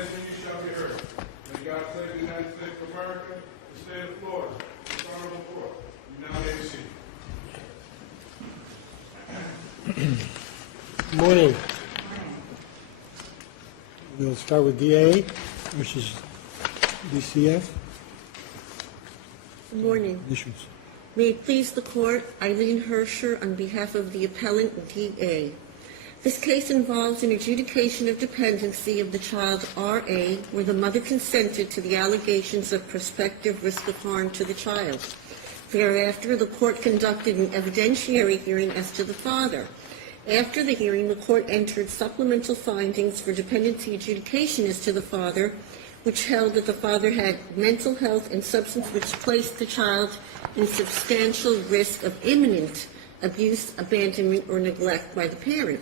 says, and you shall be heard. May God save the United States of America, the state of Florida, the honorable court. You now may be seated. Morning. We'll start with DA versus DCF. Good morning. Issues. May it please the court, Ilene Herscher on behalf of the appellant DA. This case involves an adjudication of dependency of the child RA where the mother consented to the allegations of prospective risk of harm to the child. Thereafter, the court conducted an evidentiary hearing as to the father. After the hearing, the court entered supplemental findings for dependency adjudication as to the father, which held that the father had mental health and substance which placed the child in substantial risk of imminent abuse, abandonment, or neglect by the parent.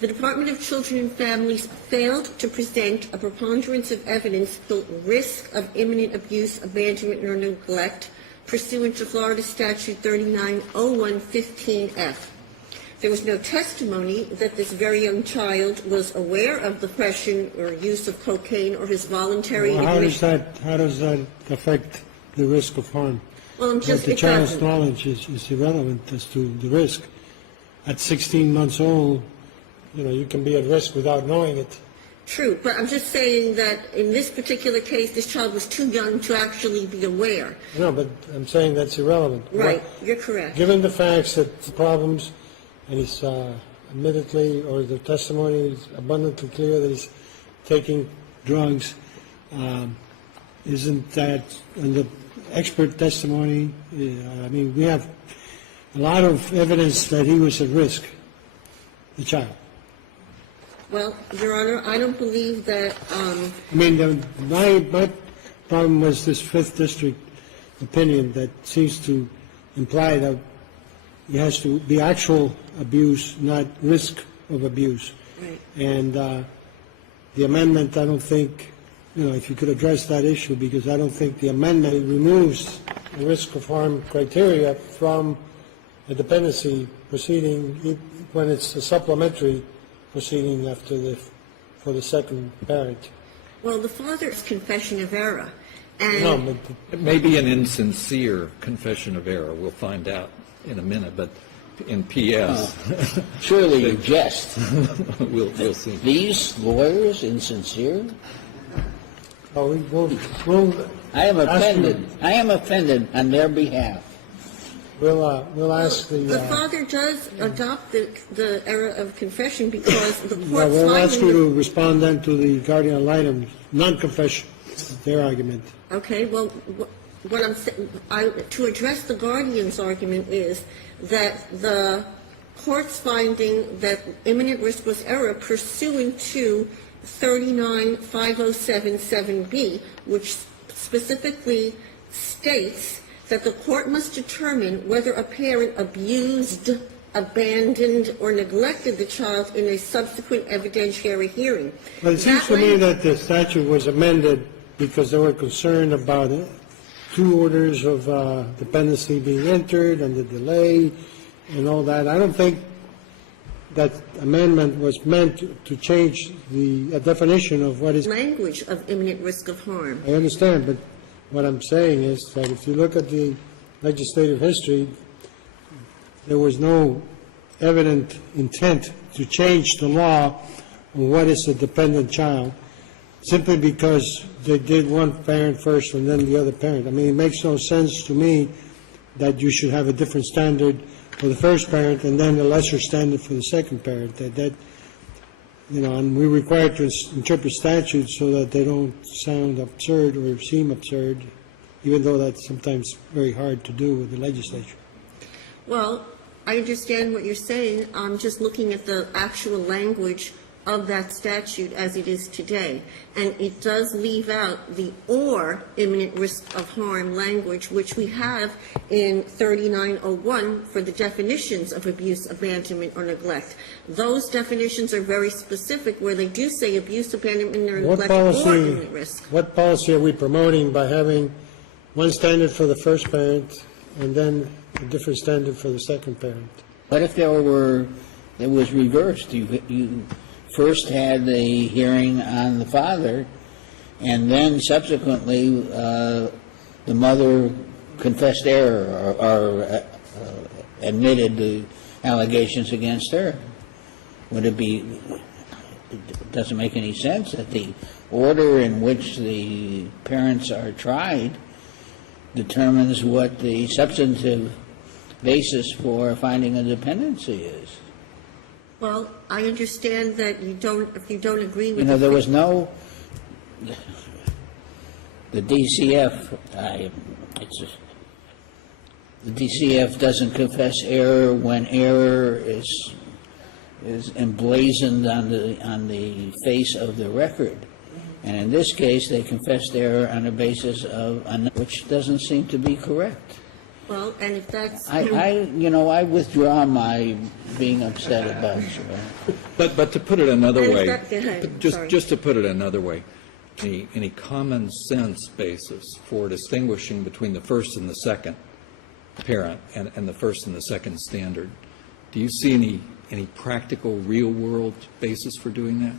The Department of Children and Families failed to present a preponderance of evidence to risk of imminent abuse, abandonment, or neglect pursuant to Florida Statute 390115F. There was no testimony that this very young child was aware of the possession or use of cocaine or his voluntary admission. How does that affect the risk of harm? Well, The child's knowledge is irrelevant as to the risk. At 16 months old, you can be at risk without knowing it. True, but I'm just saying that in this particular case, this child was too young to actually be aware. No, but I'm saying that's irrelevant. Right, you're correct. Given the facts that the problems, and he's admittedly, or the testimony is abundantly clear that he's taking drugs, isn't that, and the expert testimony, we have a lot of evidence that he was at risk, the child. Well, Your Honor, I don't believe that. My problem was this 5th District opinion that seems to imply that it has to be actual abuse, not risk of abuse. Right. And the amendment, I don't think, if you could address that issue, because I don't think the amendment removes the risk of harm criteria from a dependency proceeding when it's a supplementary proceeding for the second parent. Well, the father's confession of error. And No, but It may be an insincere confession of error. We'll find out in a minute, but in P.S. Surely you jest. we'll see. These lawyers insincere? we'll I am ask offended. you- I am offended on their behalf. We'll ask the father does adopt the error of confession because the court's we'll ask you finding. to respond then to the guardian ad litem non-confession, their argument. Okay, well, what I'm to address the guardian's argument is that the court's finding that imminent risk was error pursuant to 39507(7)B, which specifically states that the court must determine whether a parent abused, abandoned, or neglected the child in a subsequent evidentiary hearing. But it seems to me that the statute was amended because they were concerned about 2 orders of dependency being entered and the delay and all that. I don't think that amendment was meant to change the definition of what is. Language of imminent risk of harm. I understand, but what I'm saying is that if you look at the legislative history, there was no evident intent to change the law on what is a dependent child, simply because they did one parent first and then the other parent. It makes no sense to me that you should have a different standard for the first parent and then a lesser standard for the second parent. And we're required to interpret statutes so that they don't sound absurd or seem absurd, even though that's sometimes very hard to do with the legislature. Well, I understand what you're saying. I'm just looking at the actual language of that statute as it is today. And it does leave out the or imminent risk of harm language, which we have in 3901 for the definitions of abuse, abandonment, or neglect. Those definitions are very specific where they do say abuse, abandonment, or neglect or imminent risk. What policy are we promoting by having one standard for the first parent and then a different standard for the second parent? What if it was reversed? You first had the hearing on the father, and then subsequently the mother confessed error or admitted the allegations against her. Would it be, it doesn't make any sense that the order in which the parents are tried determines what the substantive basis for finding a dependency is. Well, I understand that if you don't agree with... You know, there was no, the DCF, the DCF doesn't confess error when error is emblazoned on the face of the record. And in this case, they confessed error on the basis of, which doesn't seem to be correct. Well, and if that's... I withdraw my being upset about it. But to put it another And way, go ahead, sorry. just to put it another way, any common sense basis for distinguishing between the first and the second parent and the first and the second standard, do you see any practical, real-world basis for doing that?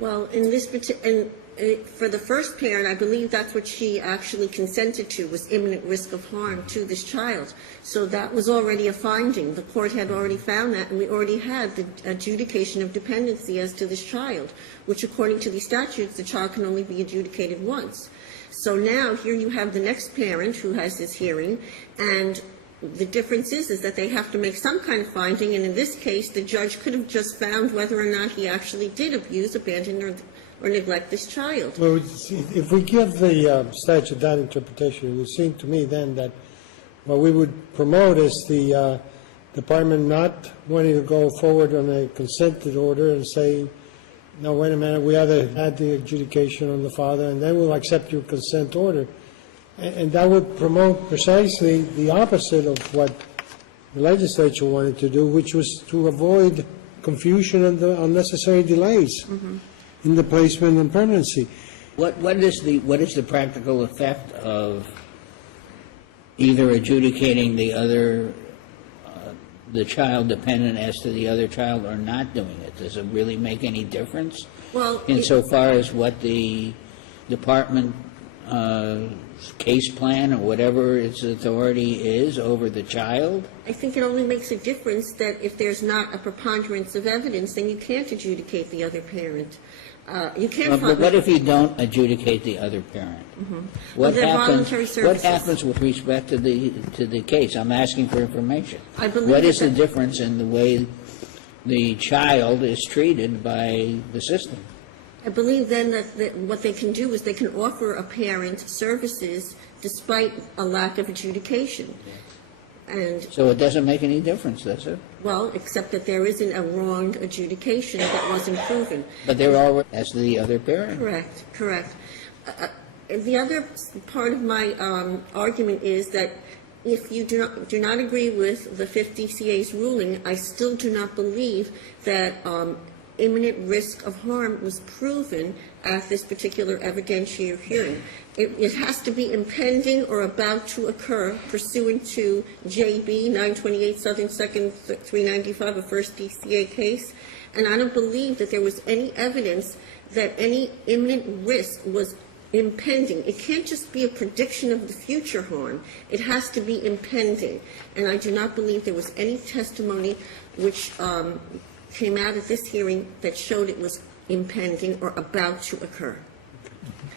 Well, in this for the first parent, I believe that's what she actually consented to, was imminent risk of harm to this child. So that was already a finding. The court had already found that, and we already had the adjudication of dependency as to this child, which according to the statutes, the child can only be adjudicated once. So now here you have the next parent who has this hearing, and the difference is that they have to make some kind of finding, and in this case, the judge could have just found whether or not he actually did abuse, abandon, or neglect this child. Well, if we give the statute that interpretation, it would seem to me then that what we would promote is the department not wanting to go forward on a consented order and say, no, wait a minute, we either had the adjudication on the father, and then we'll accept your consent order. And that would promote precisely the opposite of what the legislature wanted to do, which was to avoid confusion and the unnecessary delays in the placement and permanency. What is the practical effect of either adjudicating the child dependent as to the other child or not doing it? Does it really make any difference? Well, insofar as what the department case plan or whatever its authority is over the child? I think it only makes a difference that if there's not a preponderance of evidence, then you can't adjudicate the other parent. You can't. But what if you don't adjudicate the other parent? Well, they're voluntary services. What happens with respect to the case? I'm asking for information. I believe what is the that- difference in the way the child is treated by the system? I believe then that what they can do is they can offer a parent services despite a lack of adjudication. And, So it doesn't make any difference, does it? well, except that there isn't a wrong adjudication that wasn't proven. But they're all as to the other parent. Correct. The other part of my argument is that if you do not agree with the 5th DCA's ruling, I still do not believe that imminent risk of harm was proven at this particular evidentiary hearing. It has to be impending or about to occur pursuant to JB 928 Southern 2nd 395, a 1st DCA case, and I don't believe that there was any evidence that any imminent risk was impending. It can't just be a prediction of the future harm. It has to be impending, and I do not believe there was any testimony which came out at this hearing that showed it was impending or about to occur.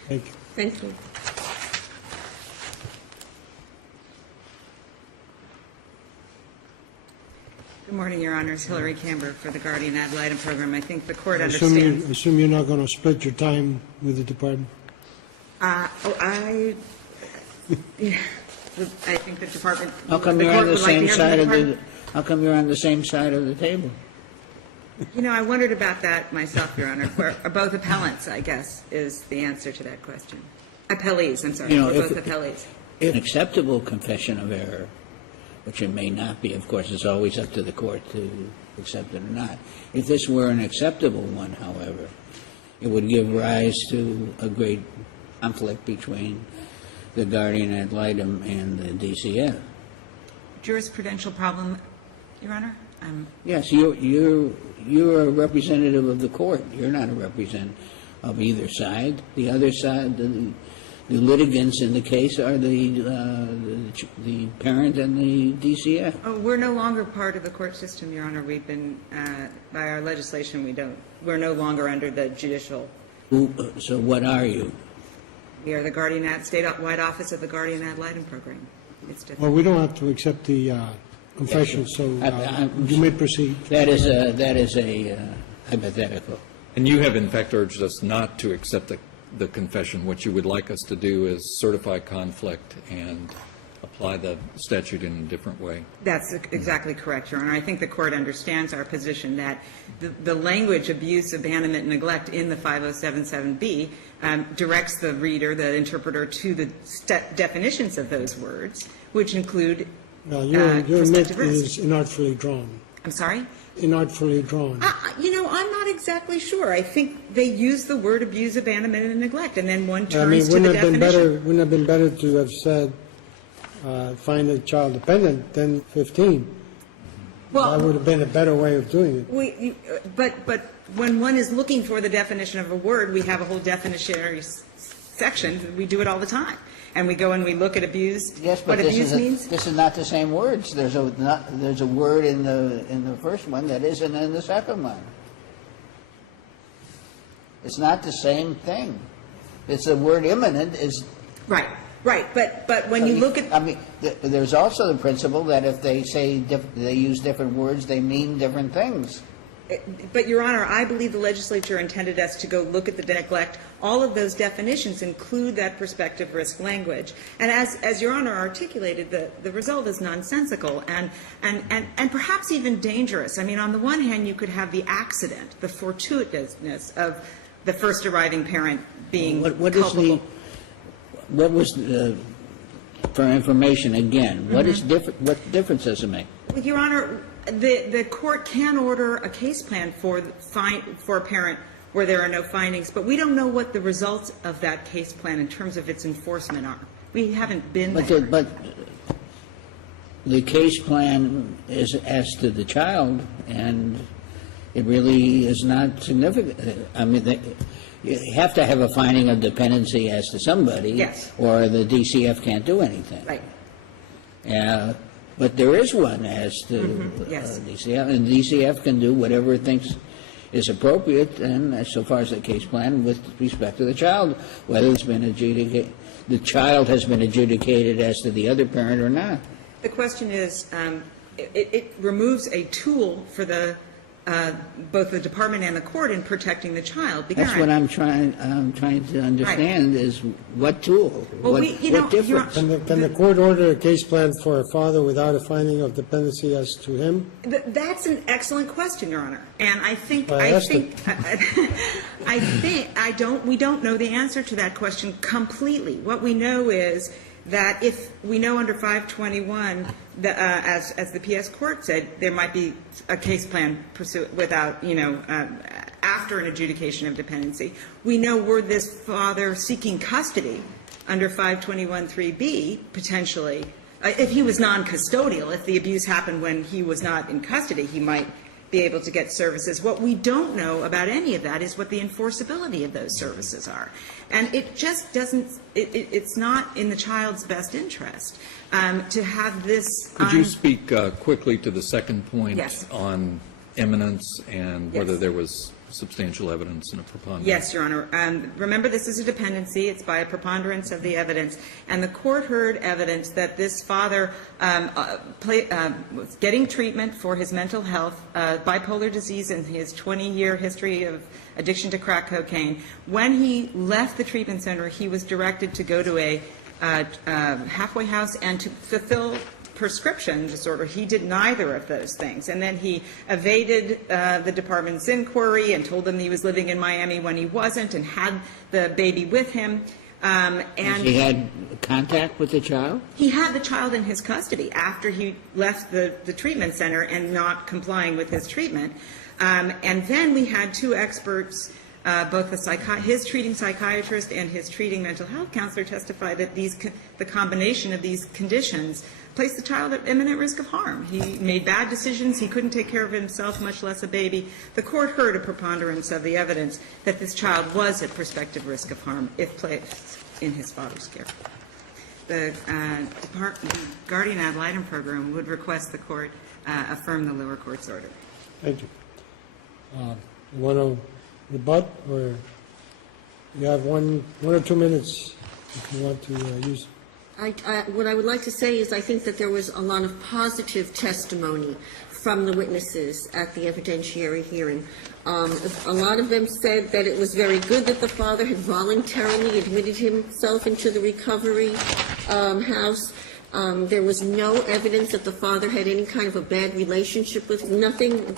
Thank you. Thank you. Good morning, Your Honors. Hillary Kambour for the Guardian Ad Litem program. I think the court I understands. assume you're not going to split your time with the department? I think the department. How come the you're court on the would like to same hear from side of the? department. How come you're on the same side of the table? You know, I wondered about that myself, Your Honor. We're both appellants, I guess, is the answer to that question. Appellees, I'm sorry. You know, We're if- both appellees. An acceptable confession of error, which it may not be, of course, it's always up to the court to accept it or not. If this were an acceptable one, however, it would give rise to a great conflict between the Guardian Ad Litem and the DCF. Jurisprudential problem, Your Honor? Yes, you're a representative of the court. You're not a representative of either side. The other side, the litigants in the case are the parent and the DCF. Oh, we're no longer part of the court system, Your Honor. We've been, by our legislation, we're no longer under the judicial. So what are you? We are the guardian ad, statewide office of the guardian ad litem program. It's different. Well, we don't have to accept the confession, so you may proceed. That is a hypothetical. And you have in fact urged us not to accept the confession. What you would like us to do is certify conflict and apply the statute in a different way. That's exactly correct, Your Honor. I think the court understands our position that the language abuse, abandonment, and neglect in the 5077B directs the reader, the interpreter, to the definitions of those words, which include Well, you admit prospective it risk. is inartfully drawn. I'm sorry? Inartfully drawn. I'm not exactly sure. I think they use the word abuse, abandonment, and neglect, and then one I turns mean, to the definition. wouldn't it have been better to have said, find the child dependent than 15? That would have been a better way of doing it. But when one is looking for the definition of a word, we have a whole definitionary section. We do it all the time. And we go and we look at abuse, Yes, but what abuse means. this is not the same words. There's a word in the first one that isn't in the second one. It's not the same thing. It's the word imminent is. Right. But when you look at. I mean, there's also the principle that if they say they use different words, they mean different things. But, Your Honor, I believe the legislature intended us to go look at the neglect. All of those definitions include that prospective risk language. And as Your Honor articulated, the result is nonsensical and perhaps even dangerous. I mean, on the one hand, you could have the accident, the fortuitousness of the first arriving parent being culpable. What was for information again? What difference does it make? Well, Your Honor, the court can order a case plan for a parent where there are no findings, but we don't know what the results of that case plan in terms of its enforcement are. We haven't been there. But the case plan is as to the child, and it really is not significant. I mean, you have to have a finding of dependency as to somebody, Yes. or the DCF can't do anything. Right. But there is one as to Yes. DCF, and DCF can do whatever it thinks is appropriate, and as so far as the case plan with respect to the child, whether it's been adjudicated, the child has been adjudicated as to the other parent or not. The question is, it removes a tool for both the department and the court in protecting the child. That's what I'm trying to understand is what tool, Well, what difference? Can the court order a case plan for a father without a finding of dependency as to him? That's an excellent question, Your Honor. And we don't know the answer to that question completely. What we know is that if we know under 521, as the PS court said, there might be a case plan without, after an adjudication of dependency. We know were this father seeking custody under 521(3)(b), potentially, if he was non-custodial, if the abuse happened when he was not in custody, he might be able to get services. What we don't know about any of that is what the enforceability of those services are. And it just doesn't, it's not in the child's best interest to have this. Could you speak quickly to the second point? Yes. On eminence and whether Yes. there was substantial evidence in a preponderance? Yes, Your Honor. Remember, this is a dependency. It's by a preponderance of the evidence. And the court heard evidence that this father was getting treatment for his mental health, bipolar disease, and his 20-year history of addiction to crack cocaine. When he left the treatment center, he was directed to go to a halfway house and to fulfill prescription disorder. He did neither of those things. And then he evaded the department's inquiry and told them he was living in Miami when he wasn't and had the baby with him. And He had contact with the child? he had the child in his custody after he left the treatment center and not complying with his treatment. And then we had two experts Both his treating psychiatrist and his treating mental health counselor testified that the combination of these conditions placed the child at imminent risk of harm. He made bad decisions. He couldn't take care of himself, much less a baby. The court heard a preponderance of the evidence that this child was at prospective risk of harm if placed in his father's care. The guardian ad litem program would request the court affirm the lower court's order. Thank you. You want to rebut, or you have one or 2 minutes if you want to use? What I would like to say is I think that there was a lot of positive testimony from the witnesses at the evidentiary hearing. A lot of them said that it was very good that the father had voluntarily admitted himself into the recovery house. There was no evidence that the father had any kind of a bad relationship with, nothing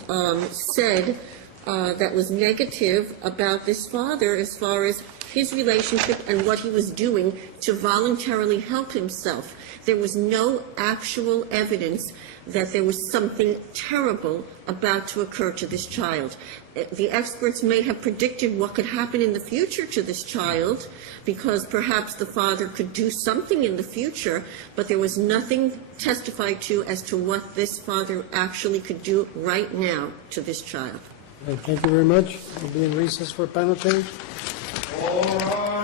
said that was negative about this father as far as his relationship and what he was doing to voluntarily help himself. There was no actual evidence that there was something terrible about to occur to this child. The experts may have predicted what could happen in the future to this child, because perhaps the father could do something in the future, but there was nothing testified to as to what this father actually could do right now to this child. Thank you very much. We'll be in recess for panel change. All rise.